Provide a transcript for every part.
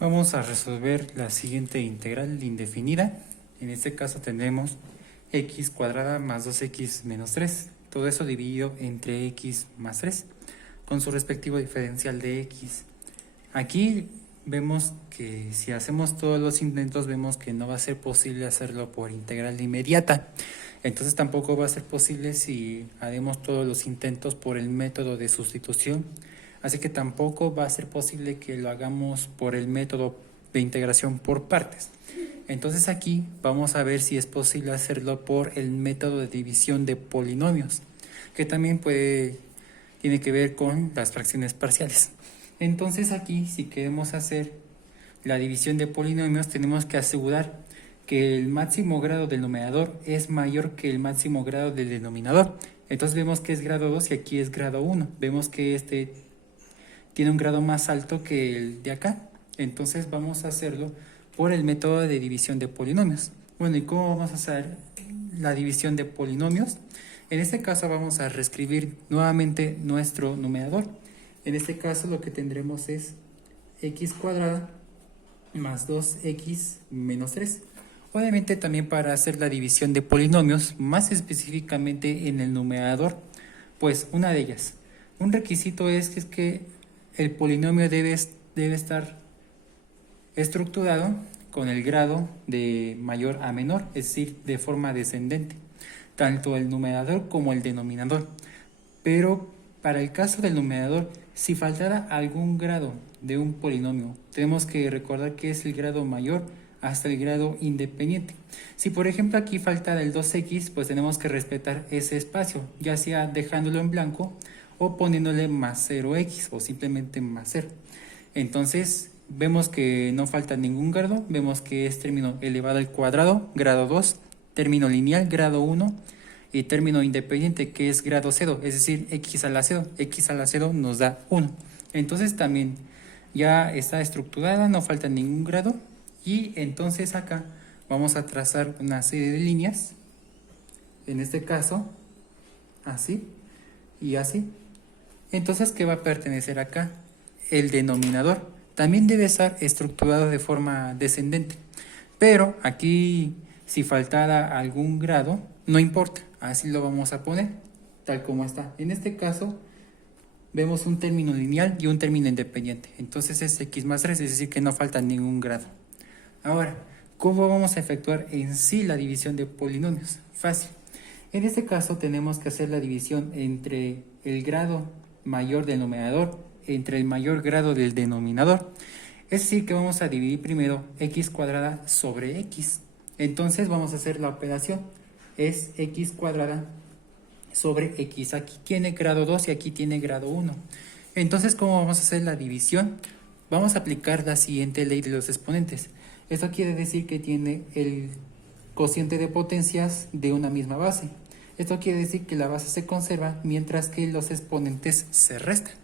Vamos a resolver la siguiente integral indefinida. En este caso tendremos x cuadrada más 2x menos 3. Todo eso dividido entre x más 3 con su respectivo diferencial de x. Aquí vemos que si hacemos todos los intentos vemos que no va a ser posible hacerlo por integral inmediata. Entonces tampoco va a ser posible si haremos todos los intentos por el método de sustitución. Así que tampoco va a ser posible que lo hagamos por el método de integración por partes. Entonces aquí vamos a ver si es posible hacerlo por el método de división de polinomios, que también tiene que ver con las fracciones parciales. Entonces aquí, si queremos hacer la división de polinomios, tenemos que asegurar que el máximo grado del numerador es mayor que el máximo grado del denominador. Entonces vemos que es grado 2 y aquí es grado 1. Vemos que este tiene un grado más alto que el de acá. Entonces vamos a hacerlo por el método de división de polinomios. Bueno, ¿y cómo vamos a hacer la división de polinomios? En este caso vamos a reescribir nuevamente nuestro numerador. En este caso lo que tendremos es x cuadrada más 2x menos 3. Obviamente también para hacer la división de polinomios, más específicamente en el numerador, pues una de ellas. Un requisito es que el polinomio debe estar estructurado con el grado de mayor a menor, es decir, de forma descendente, tanto el numerador como el denominador. Pero para el caso del numerador, si faltara algún grado de un polinomio, tenemos que recordar que es el grado mayor hasta el grado independiente. Si por ejemplo aquí faltara el 2x, pues tenemos que respetar ese espacio, ya sea dejándolo en blanco o poniéndole más 0x o simplemente más 0. Entonces vemos que no falta ningún grado, vemos que es término elevado al cuadrado, grado 2, término lineal, grado 1, y término independiente, que es grado 0, es decir, x a la 0. X a la 0 nos da 1. Entonces también ya está estructurada, no falta ningún grado. Y entonces acá vamos a trazar una serie de líneas, en este caso, así y así. Entonces, ¿qué va a pertenecer acá? El denominador. También debe estar estructurado de forma descendente. Pero aquí, si faltara algún grado, no importa. Así lo vamos a poner, tal como está. En este caso, vemos un término lineal y un término independiente. Entonces es x más 3, es decir, que no falta ningún grado. Ahora, ¿cómo vamos a efectuar en sí la división de polinomios? Fácil. En este caso tenemos que hacer la división entre el grado mayor del numerador entre el mayor grado del denominador. Es decir, que vamos a dividir primero x cuadrada sobre x. Entonces vamos a hacer la operación. Es x cuadrada sobre x. Aquí tiene grado 2 y aquí tiene grado 1. Entonces, ¿cómo vamos a hacer la división? Vamos a aplicar la siguiente ley de los exponentes. Esto quiere decir que tiene el cociente de potencias de una misma base. Esto quiere decir que la base se conserva mientras que los exponentes se restan.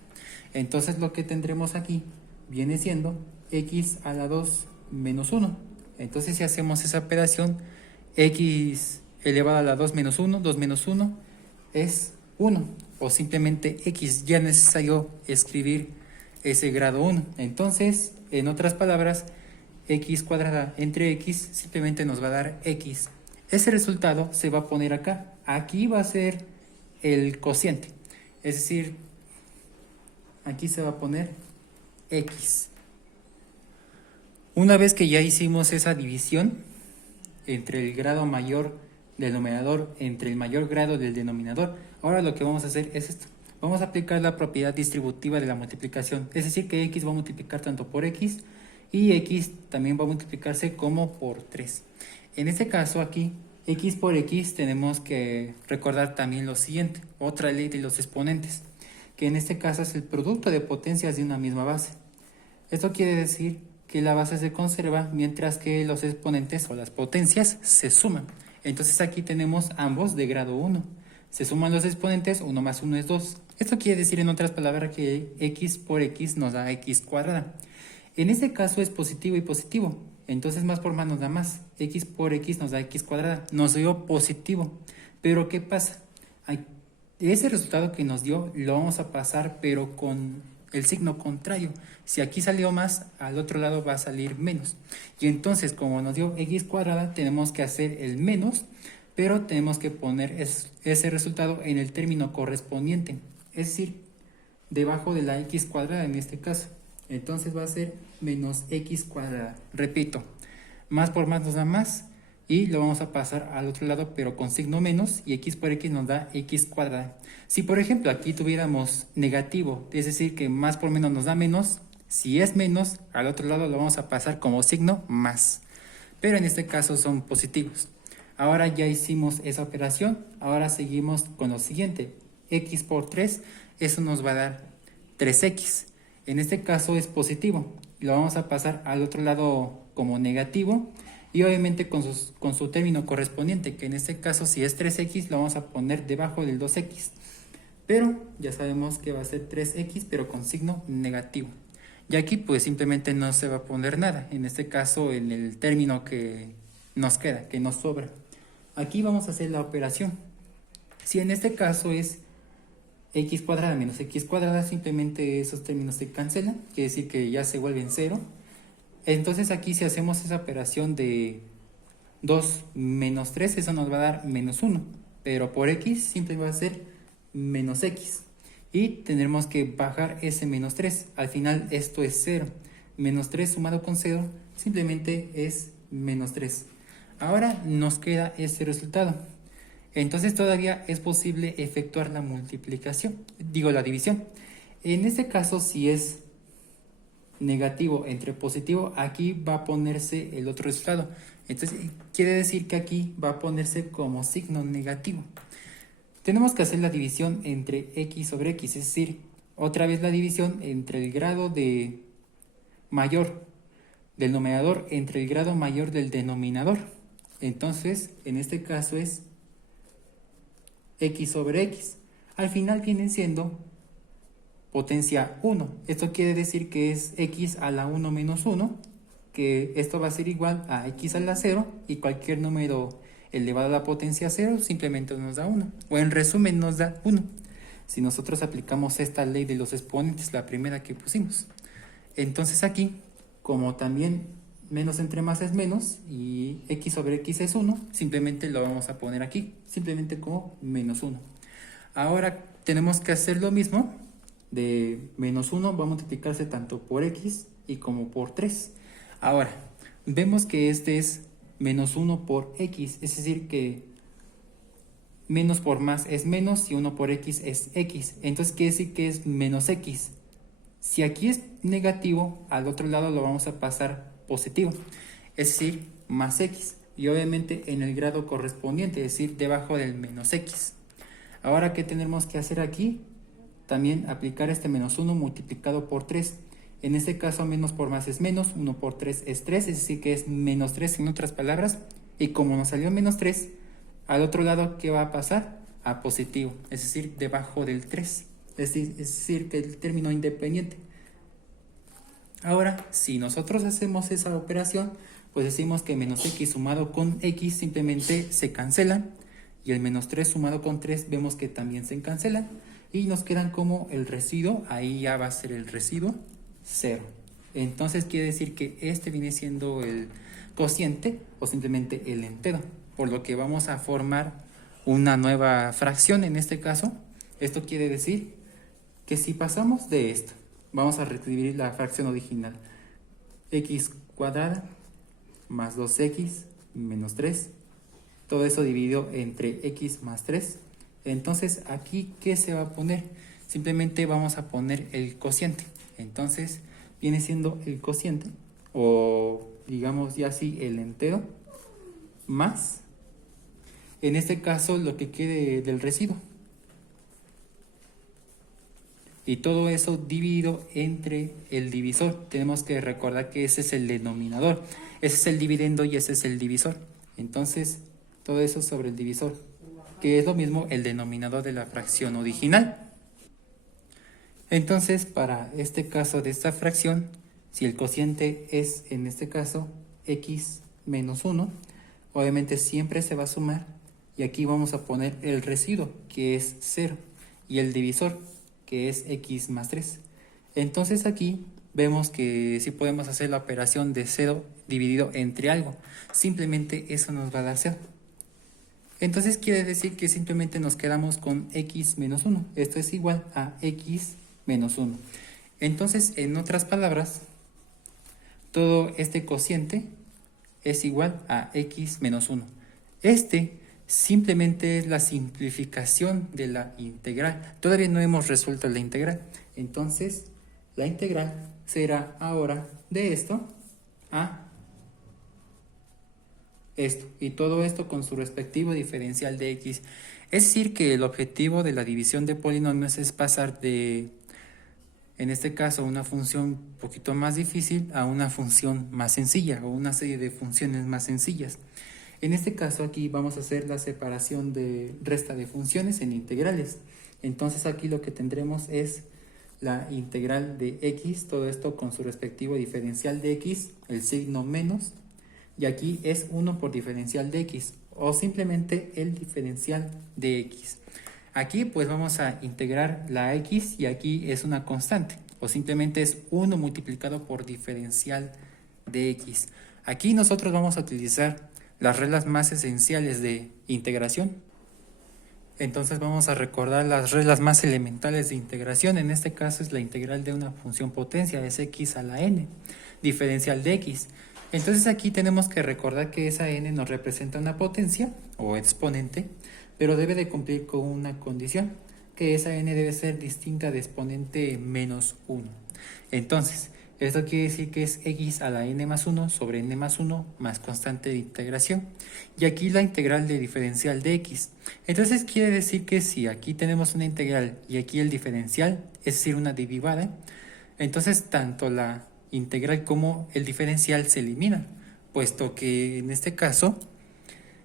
Entonces lo que tendremos aquí viene siendo x a la 2 menos 1. Entonces si hacemos esa operación, x elevado a la 2 menos 1, 2 menos 1 es 1. O simplemente x, ya es necesario escribir ese grado 1. Entonces, en otras palabras, x cuadrada entre x simplemente nos va a dar x. Ese resultado se va a poner acá. Aquí va a ser el cociente. Es decir, aquí se va a poner x. Una vez que ya hicimos esa división entre el grado mayor del numerador entre el mayor grado del denominador, ahora lo que vamos a hacer es esto. Vamos a aplicar la propiedad distributiva de la multiplicación. Es decir, que x va a multiplicar tanto por x y x también va a multiplicarse como por 3. En este caso aquí, x por x tenemos que recordar también lo siguiente, otra ley de los exponentes, que en este caso es el producto de potencias de una misma base. Esto quiere decir que la base se conserva mientras que los exponentes o las potencias se suman. Entonces aquí tenemos ambos de grado 1. Se suman los exponentes, 1 más 1 es 2. Esto quiere decir en otras palabras que x por x nos da x cuadrada. En este caso es positivo y positivo. Entonces más por más nos da más. X por x nos da x cuadrada. Nos dio positivo. Pero ¿qué pasa? Ese resultado que nos dio lo vamos a pasar pero con el signo contrario. Si aquí salió más, al otro lado va a salir menos. Y entonces, como nos dio x cuadrada, tenemos que hacer el menos, pero tenemos que poner ese resultado en el término correspondiente, es decir, debajo de la x cuadrada en este caso. Entonces va a ser menos x cuadrada. Repito, más por más nos da más y lo vamos a pasar al otro lado pero con signo menos y x por x nos da x cuadrada. Si por ejemplo aquí tuviéramos negativo, es decir que más por menos nos da menos, si es menos, al otro lado lo vamos a pasar como signo más. Pero en este caso son positivos. Ahora ya hicimos esa operación, ahora seguimos con lo siguiente. X por 3, eso nos va a dar 3x. En este caso es positivo, lo vamos a pasar al otro lado como negativo y obviamente con su término correspondiente, que en este caso si es 3x lo vamos a poner debajo del 2x. Pero ya sabemos que va a ser 3x pero con signo negativo. Y aquí pues simplemente no se va a poner nada, en este caso en el término que nos queda, que nos sobra. Aquí vamos a hacer la operación. Si en este caso es x cuadrada menos x cuadrada, simplemente esos términos se cancelan, quiere decir que ya se vuelven cero. Entonces aquí si hacemos esa operación de 2 menos 3, eso nos va a dar menos 1, pero por x siempre va a ser menos x. Y tendremos que bajar ese menos 3, al final esto es 0. Menos 3 sumado con 0 simplemente es menos 3. Ahora nos queda este resultado. Entonces todavía es posible efectuar la multiplicación, la división. En este caso, si es negativo entre positivo, aquí va a ponerse el otro resultado. Entonces quiere decir que aquí va a ponerse como signo negativo. Tenemos que hacer la división entre x sobre x, es decir, otra vez la división entre el grado de mayor del numerador entre el grado mayor del denominador. Entonces, en este caso es x sobre x. Al final viene siendo potencia 1. Esto quiere decir que es x a la 1 menos 1, que esto va a ser igual a x a la 0 y cualquier número elevado a la potencia 0 simplemente nos da 1. O en resumen nos da 1. Si nosotros aplicamos esta ley de los exponentes, la primera que pusimos. Entonces aquí, como también menos entre más es menos y x sobre x es 1, simplemente lo vamos a poner aquí, simplemente como menos 1. Ahora tenemos que hacer lo mismo, de menos 1 va a multiplicarse tanto por x y como por 3. Ahora, vemos que este es menos 1 por x, es decir que menos por más es menos y 1 por x es x. Entonces quiere decir que es menos x. Si aquí es negativo, al otro lado lo vamos a pasar positivo, es decir, más x. Y obviamente en el grado correspondiente, es decir, debajo del menos x. Ahora, ¿qué tenemos que hacer aquí? También aplicar este menos 1 multiplicado por 3. En este caso, menos por más es menos, 1 por 3 es 3, es decir, que es menos 3 en otras palabras. Y como nos salió menos 3, al otro lado, ¿qué va a pasar? A positivo, es decir, debajo del 3. Es decir, que el término independiente. Ahora, si nosotros hacemos esa operación, pues decimos que menos x sumado con x simplemente se cancelan. Y el menos 3 sumado con 3 vemos que también se cancelan. Y nos quedan como el residuo, ahí ya va a ser el residuo 0. Entonces quiere decir que este viene siendo el cociente o simplemente el entero. Por lo que vamos a formar una nueva fracción en este caso. Esto quiere decir que si pasamos de esto, vamos a reescribir la fracción original. X cuadrada más 2x menos 3. Todo eso dividido entre x más 3. Entonces, aquí, ¿qué se va a poner? Simplemente vamos a poner el cociente. Entonces, viene siendo el cociente, o digamos ya así, el entero, más, en este caso, lo que quede del residuo. Y todo eso dividido entre el divisor. Tenemos que recordar que ese es el denominador. Ese es el dividendo y ese es el divisor. Entonces, todo eso sobre el divisor, que es lo mismo el denominador de la fracción original. Entonces, para este caso de esta fracción, si el cociente es, en este caso, x menos 1, obviamente siempre se va a sumar, y aquí vamos a poner el residuo, que es 0, y el divisor, que es x más 3. Entonces aquí vemos que sí podemos hacer la operación de 0 dividido entre algo. Simplemente eso nos va a dar 0. Entonces quiere decir que simplemente nos quedamos con x menos 1. Esto es igual a x menos 1. Entonces, en otras palabras, todo este cociente es igual a x menos 1. Este simplemente es la simplificación de la integral. Todavía no hemos resuelto la integral. Entonces, la integral será ahora de esto a esto. Y todo esto con su respectivo diferencial de x. Es decir, que el objetivo de la división de polinomios es pasar de, en este caso, una función un poquito más difícil a una función más sencilla o una serie de funciones más sencillas. En este caso aquí vamos a hacer la separación de resta de funciones en integrales. Entonces aquí lo que tendremos es la integral de x, todo esto con su respectivo diferencial de x, el signo menos, y aquí es 1 por diferencial de x, o simplemente el diferencial de x. Aquí pues vamos a integrar la x y aquí es una constante, o simplemente es 1 multiplicado por diferencial de x. Aquí nosotros vamos a utilizar las reglas más esenciales de integración. Entonces vamos a recordar las reglas más elementales de integración. En este caso es la integral de una función potencia, es x a la n, diferencial de x. Entonces aquí tenemos que recordar que esa n nos representa una potencia o exponente, pero debe de cumplir con una condición, que esa n debe ser distinta de exponente menos 1. Entonces, esto quiere decir que es x a la n más 1 sobre n más 1 más constante de integración. Y aquí la integral de diferencial de x. Entonces quiere decir que si aquí tenemos una integral y aquí el diferencial, es decir, una derivada, entonces tanto la integral como el diferencial se eliminan, puesto que en este caso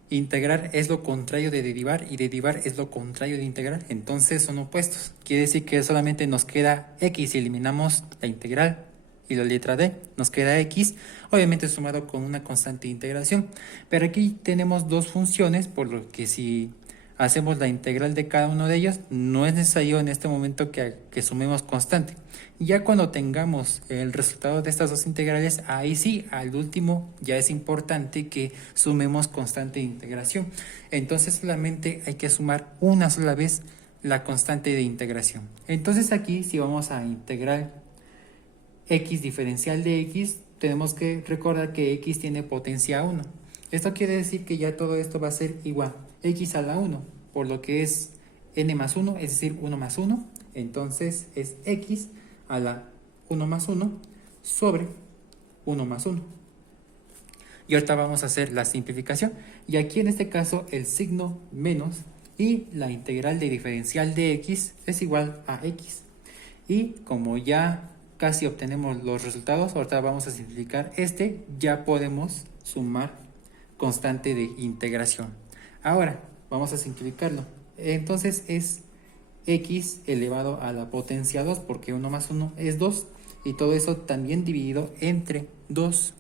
integrar es lo contrario de derivar y derivar es lo contrario de integrar, entonces son opuestos. Quiere decir que solamente nos queda x y eliminamos la integral y la letra d, nos queda x, obviamente sumado con una constante de integración. Pero aquí tenemos dos funciones, por lo que si hacemos la integral de cada uno de ellos, no es necesario en este momento que sumemos constante. Ya cuando tengamos el resultado de estas dos integrales, ahí sí, al último ya es importante que sumemos constante de integración. Entonces solamente hay que sumar una sola vez la constante de integración. Entonces aquí si vamos a integrar x diferencial de x, tenemos que recordar que x tiene potencia 1. Esto quiere decir que ya todo esto va a ser igual x a la 1, por lo que es n más 1, es decir, 1 más 1. Entonces es x a la 1 más 1 sobre 1 más 1. Y ahorita vamos a hacer la simplificación. Y aquí en este caso el signo menos y la integral de diferencial de x es igual a x. Y como ya casi obtenemos los resultados, ahorita vamos a simplificar este, ya podemos sumar constante de integración. Ahora vamos a simplificarlo. Entonces es x elevado a la potencia 2, porque 1 más 1 es 2, y todo eso también dividido entre 2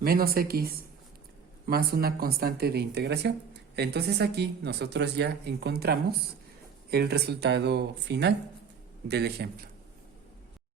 menos x más una constante de integración. Entonces aquí nosotros ya encontramos el resultado final del ejemplo.